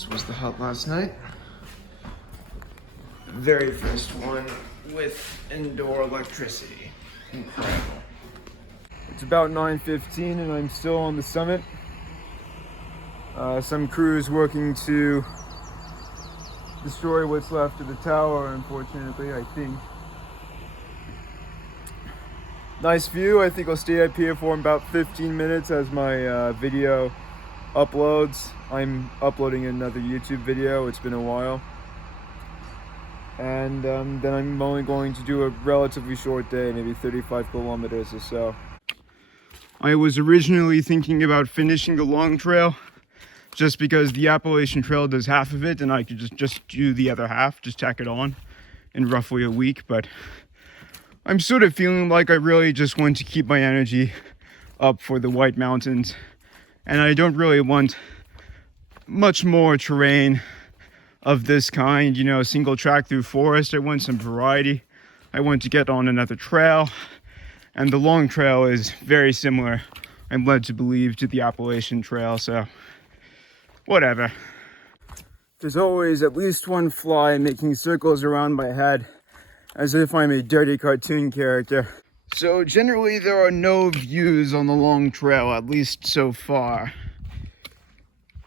This was the hut last night. Very first one with indoor electricity. Incredible. It's about 9:15 and I'm still on the summit. Some crews working to destroy what's left of the tower, unfortunately, I think. Nice view. I think I'll stay up here for about 15 minutes as my video uploads. I'm uploading another YouTube video. It's been a while. And then I'm only going to do a relatively short day, maybe 35 kilometers or so. I was originally thinking about finishing the long trail just because the Appalachian Trail does half of it and I could just do the other half, just tack it on in roughly a week. But I'm sort of feeling like I really just want to keep my energy up for the White Mountains. And I don't really want much more terrain of this kind, you know, single track through forest. I want some variety. I want to get on another trail. And the long trail is very similar, I'm led to believe, to the Appalachian Trail, so whatever. There's always at least one fly making circles around my head, as if I'm a dirty cartoon character. So generally there are no views on the long trail, at least so far.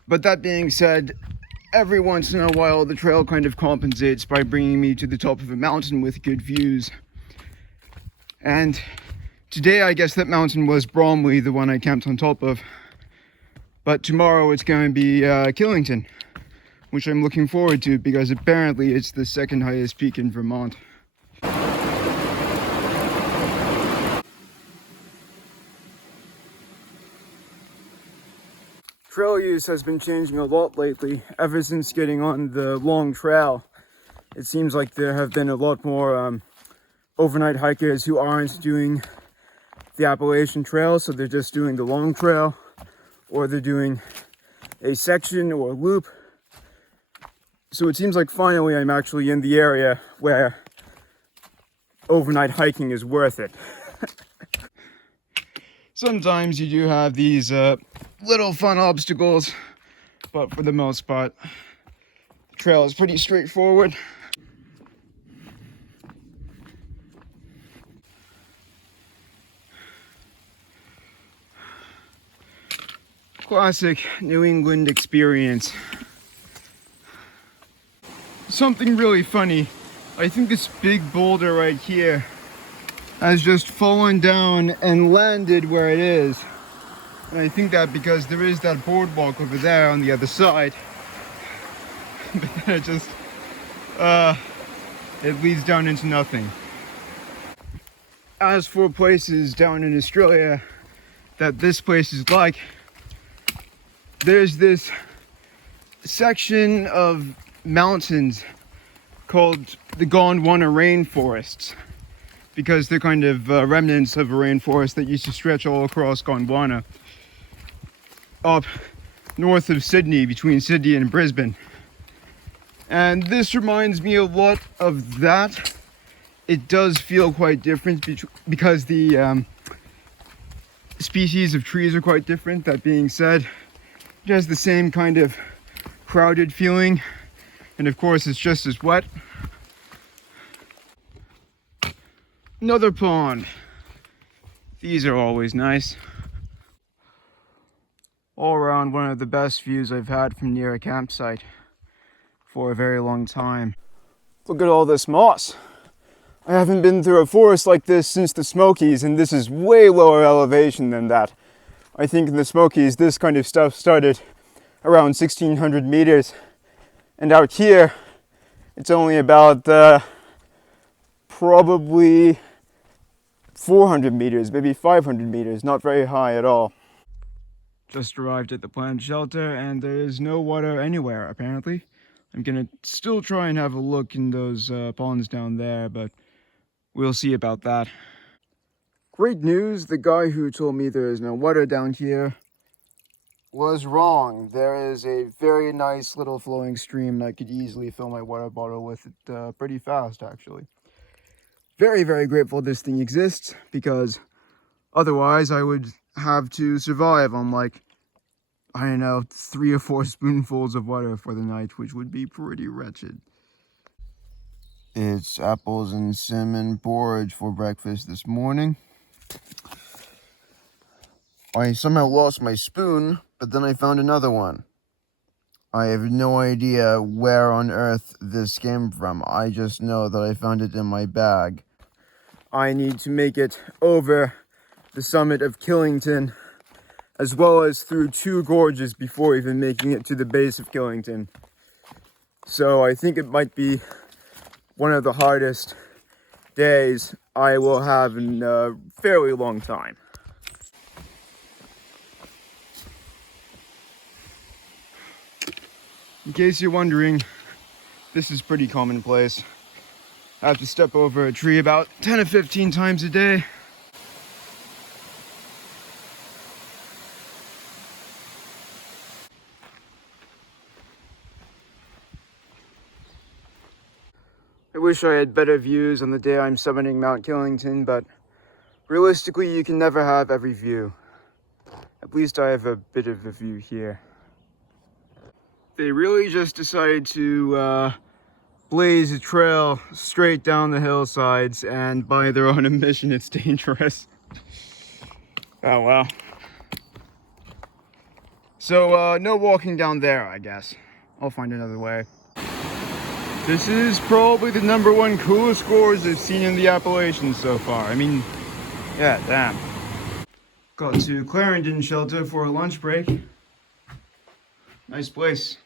But that being said, every once in a while the trail kind of compensates by bringing me to the top of a mountain with good views. And today I guess that mountain was Bromley, the one I camped on top of. But tomorrow it's going to be Killington, which I'm looking forward to because apparently it's the second highest peak in Vermont. Trail use has been changing a lot lately, ever since getting on the long trail. It seems like there have been a lot more overnight hikers who aren't doing the Appalachian Trail, so they're just doing the long trail, or they're doing a section or a loop. So it seems like finally I'm actually in the area where overnight hiking is worth it. Sometimes you do have these little fun obstacles, but for the most part, the trail is pretty straightforward. Classic New England experience. Something really funny. I think this big boulder right here has just fallen down and landed where it is. And I think that because there is that boardwalk over there on the other side. But then it just, it leads down into nothing. As for places down in Australia that this place is like, there's this section of mountains called the Gondwana rainforests, because they're kind of remnants of a rainforest that used to stretch all across Gondwana, up north of Sydney, between Sydney and Brisbane. And this reminds me a lot of that. It does feel quite different because the species of trees are quite different. That being said, it has the same kind of crowded feeling, and of course it's just as wet. Another pond. These are always nice. All around one of the best views I've had from near a campsite for a very long time. Look at all this moss. I haven't been through a forest like this since the Smokies, and this is way lower elevation than that. I think in the Smokies this kind of stuff started around 1600 meters, and out here it's only about probably 400 meters, maybe 500 meters, not very high at all. Just arrived at the planned shelter and there is no water anywhere apparently. I'm gonna still try and have a look in those ponds down there, but we'll see about that. Great news, the guy who told me there is no water down here was wrong. There is a very nice little flowing stream and I could easily fill my water bottle with it pretty fast actually. Very, very grateful this thing exists, because otherwise I would have to survive on like I don't know, 3 or 4 spoonfuls of water for the night, which would be pretty wretched. It's apples and cinnamon porridge for breakfast this morning. I somehow lost my spoon, but then I found another one. I have no idea where on earth this came from. I just know that I found it in my bag. I need to make it over the summit of Killington, as well as through 2 gorges before even making it to the base of Killington. So I think it might be one of the hardest days I will have in a fairly long time. In case you're wondering, this is pretty commonplace. I have to step over a tree about 10 or 15 times a day. I wish I had better views on the day I'm summiting Mount Killington, but realistically, you can never have every view. At least I have a bit of a view here. They really just decided to blaze a trail straight down the hillsides, and by their own admission, it's dangerous. Oh well. So no walking down there, I guess. I'll find another way. This is probably the #1 coolest gorge I've seen in the Appalachians so far. I mean, yeah, damn. Got to Clarendon Shelter for a lunch break. Nice place.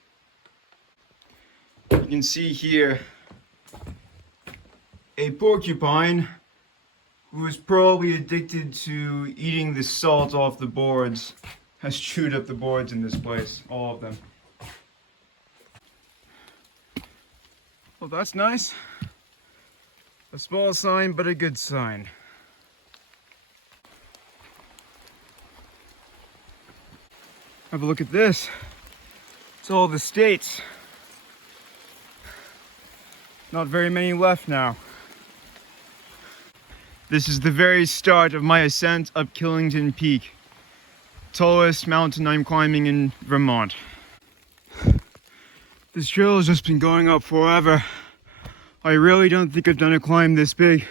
You can see here a porcupine who is probably addicted to eating the salt off the boards has chewed up the boards in this place, all of them. Well, that's nice. A small sign, but a good sign. Have a look at this. It's all the states. Not very many left now. This is the very start of my ascent up Killington Peak, tallest mountain I'm climbing in Vermont. This trail has just been going up forever. I really don't think I've done a climb this big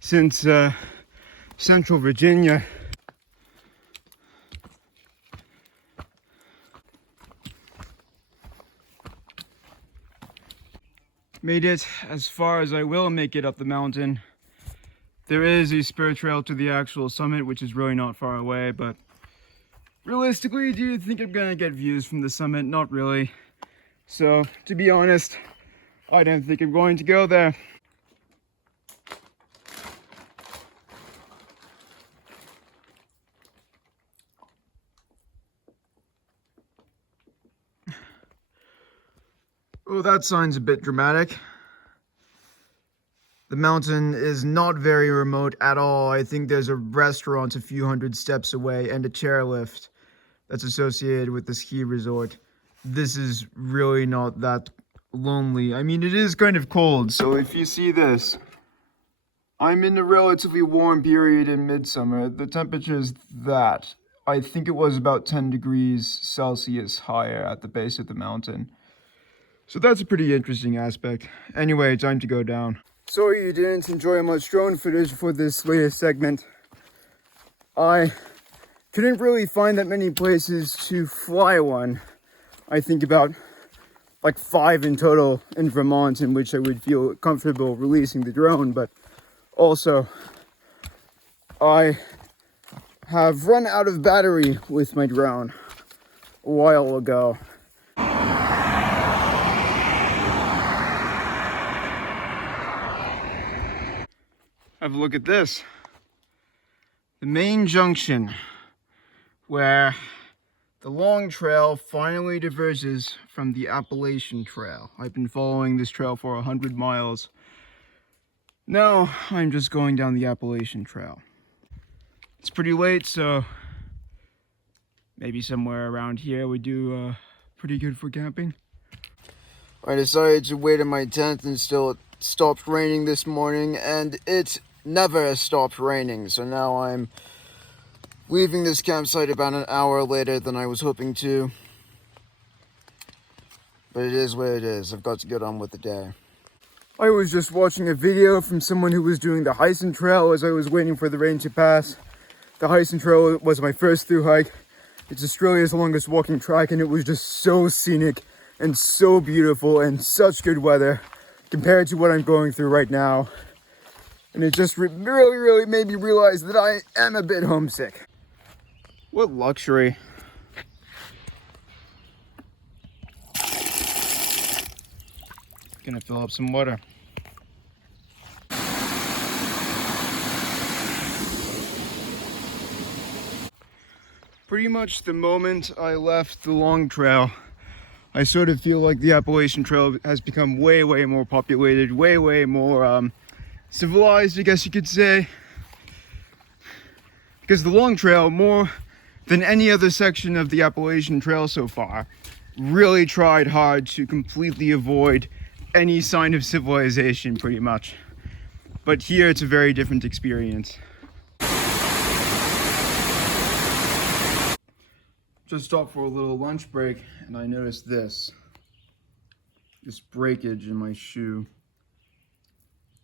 since Central Virginia. Made it as far as I will make it up the mountain. There is a spur trail to the actual summit, which is really not far away, but realistically, do you think I'm gonna get views from the summit? Not really. So, to be honest, I don't think I'm going to go there. Oh, that sign's a bit dramatic. The mountain is not very remote at all. I think there's a restaurant a few hundred steps away and a chairlift that's associated with the ski resort. This is really not that lonely. I mean, it is kind of cold, so if you see this, I'm in a relatively warm period in midsummer. The temperature is that. I think it was about 10 degrees Celsius higher at the base of the mountain. So that's a pretty interesting aspect. Anyway, time to go down. Sorry you didn't enjoy much drone footage for this latest segment. I couldn't really find that many places to fly one. I think about like 5 in total in Vermont in which I would feel comfortable releasing the drone, but also I have run out of battery with my drone a while ago. Have a look at this. The main junction where the long trail finally diverges from the Appalachian Trail. I've been following this trail for 100 miles. Now I'm just going down the Appalachian Trail. It's pretty late, so maybe somewhere around here would do pretty good for camping. I decided to wait in my tent until it stopped raining this morning, and it never stopped raining, so now I'm Leaving this campsite about an hour later than I was hoping to. But it is what it is. I've got to get on with the day. I was just watching a video from someone who was doing the Appalachian Trail as I was waiting for the rain to pass. The Appalachian Trail was my first through hike. It's Australia's longest walking track, and it was just so scenic and so beautiful and such good weather compared to what I'm going through right now. And it just really made me realize that I am a bit homesick. What luxury. Gonna fill up some water. Pretty much the moment I left the long trail, I sort of feel like the Appalachian Trail has become way more populated, way more civilized, I guess you could say. Because the long trail, more than any other section of the Appalachian Trail so far, really tried hard to completely avoid any sign of civilization, pretty much. But here it's a very different experience. Just stopped for a little lunch break, and I noticed this breakage in my shoe.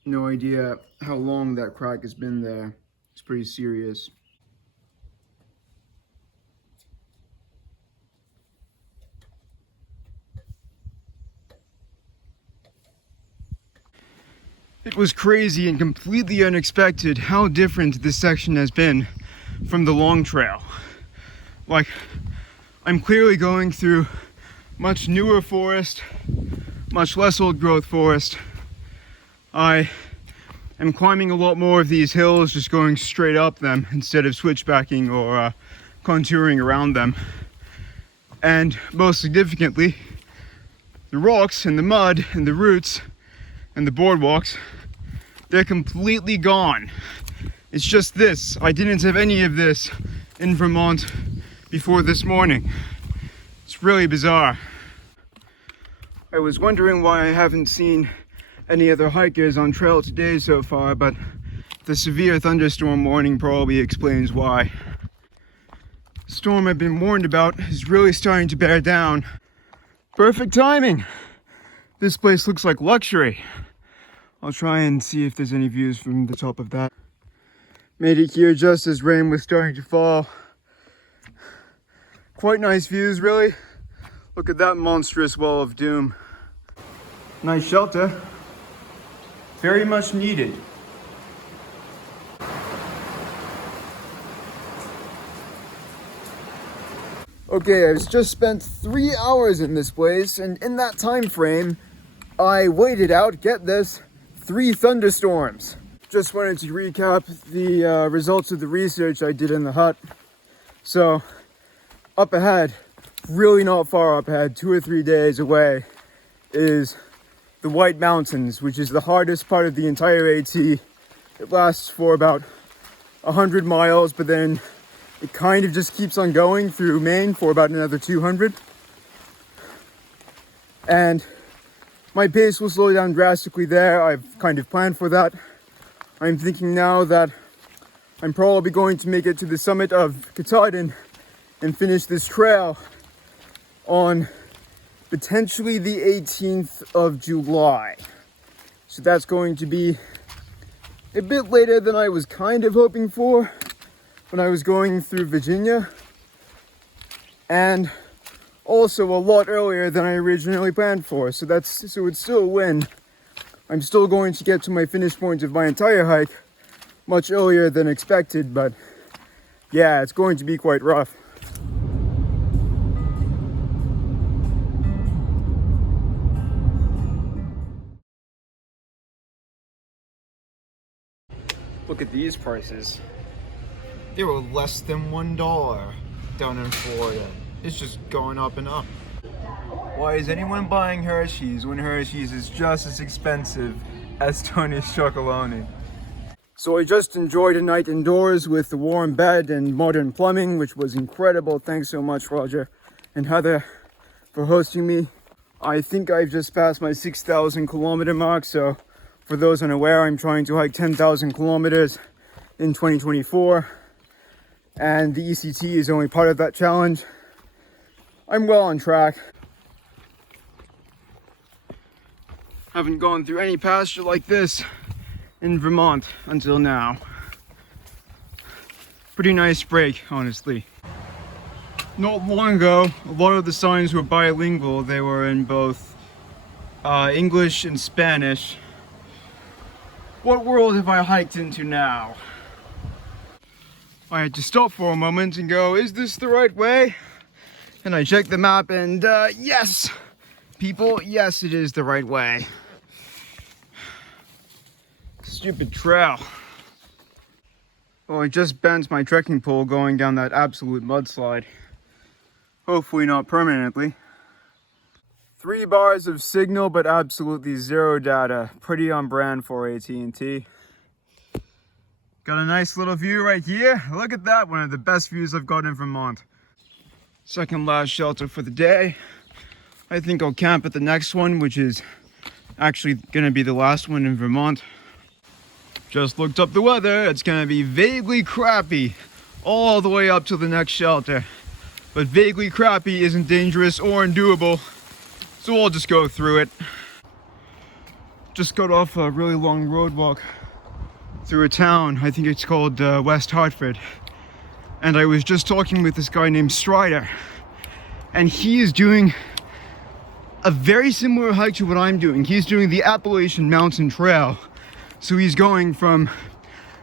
No idea how long that crack has been there. It's pretty serious. It was crazy and completely unexpected how different this section has been from the long trail. Like, I'm clearly going through much newer forest, much less old growth forest. I am climbing a lot more of these hills, just going straight up them instead of switchbacking or contouring around them. And most significantly, the rocks and the mud and the roots and the boardwalks, they're completely gone. It's just this. I didn't have any of this in Vermont before this morning. It's really bizarre. I was wondering why I haven't seen any other hikers on trail today so far, but the severe thunderstorm warning probably explains why. The storm I've been warned about is really starting to bear down. Perfect timing. This place looks like luxury. I'll try and see if there's any views from the top of that. Made it here just as rain was starting to fall. Quite nice views, really. Look at that monstrous wall of doom. Nice shelter. Very much needed. Okay, I've just spent 3 hours in this place, and in that time frame, I waited out, get this, 3 thunderstorms. Just wanted to recap the results of the research I did in the hut. So, up ahead, really not far up ahead, 2 or 3 days away, is the White Mountains, which is the hardest part of the entire AT. It lasts for about 100 miles, but then it kind of just keeps on going through Maine for about another 200. And my pace will slow down drastically there. I've kind of planned for that. I'm thinking now that I'm probably going to make it to the summit of Katahdin and finish this trail on potentially the 18th of July. So that's going to be a bit later than I was kind of hoping for when I was going through Virginia, and also a lot earlier than I originally planned for. So it's still a win. I'm still going to get to my finish point of my entire hike much earlier than expected, but yeah, it's going to be quite rough. Look at these prices. They were less than $1 down in Florida. It's just going up and up. Why is anyone buying Hershey's when Hershey's is just as expensive as Tony's Chocolonely? So I just enjoyed a night indoors with the warm bed and modern plumbing, which was incredible. Thanks so much, Roger and Heather, for hosting me. I think I've just passed my 6,000 kilometer mark, so for those unaware, I'm trying to hike 10,000 kilometers in 2024. and the ECT is only part of that challenge. I'm well on track. Haven't gone through any pasture like this in Vermont until now. Pretty nice break, honestly. Not long ago, a lot of the signs were bilingual. They were in both English and Spanish. What world have I hiked into now? I had to stop for a moment and go, is this the right way? And I checked the map and yes, people, yes, it is the right way. Stupid trail. Well, I just bent my trekking pole going down that absolute mudslide. Hopefully not permanently. 3 bars of signal, but absolutely 0 data. Pretty on brand for AT&T. Got a nice little view right here. Look at that, one of the best views I've got in Vermont. Second last shelter for the day. I think I'll camp at the next one, which is actually gonna be the last one in Vermont. Just looked up the weather. It's gonna be vaguely crappy all the way up to the next shelter. But vaguely crappy isn't dangerous or undoable, so I'll just go through it. Just got off a really long road walk through a town. I think it's called West Hartford. And I was just talking with this guy named Strider. And he is doing a very similar hike to what I'm doing. He's doing the Appalachian Mountain Trail. So he's going from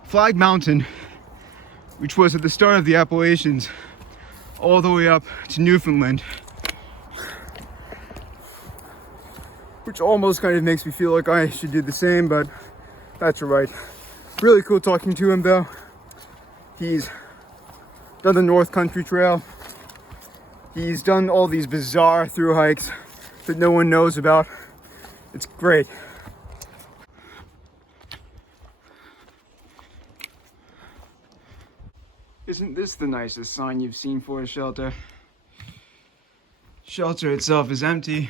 Flag Mountain, which was at the start of the Appalachians, all the way up to Newfoundland. Which almost kind of makes me feel like I should do the same, but that's alright. Really cool talking to him though. He's done the North Country Trail. He's done all these bizarre thru hikes that no one knows about. It's great. Isn't this the nicest sign you've seen for a shelter? Shelter itself is empty.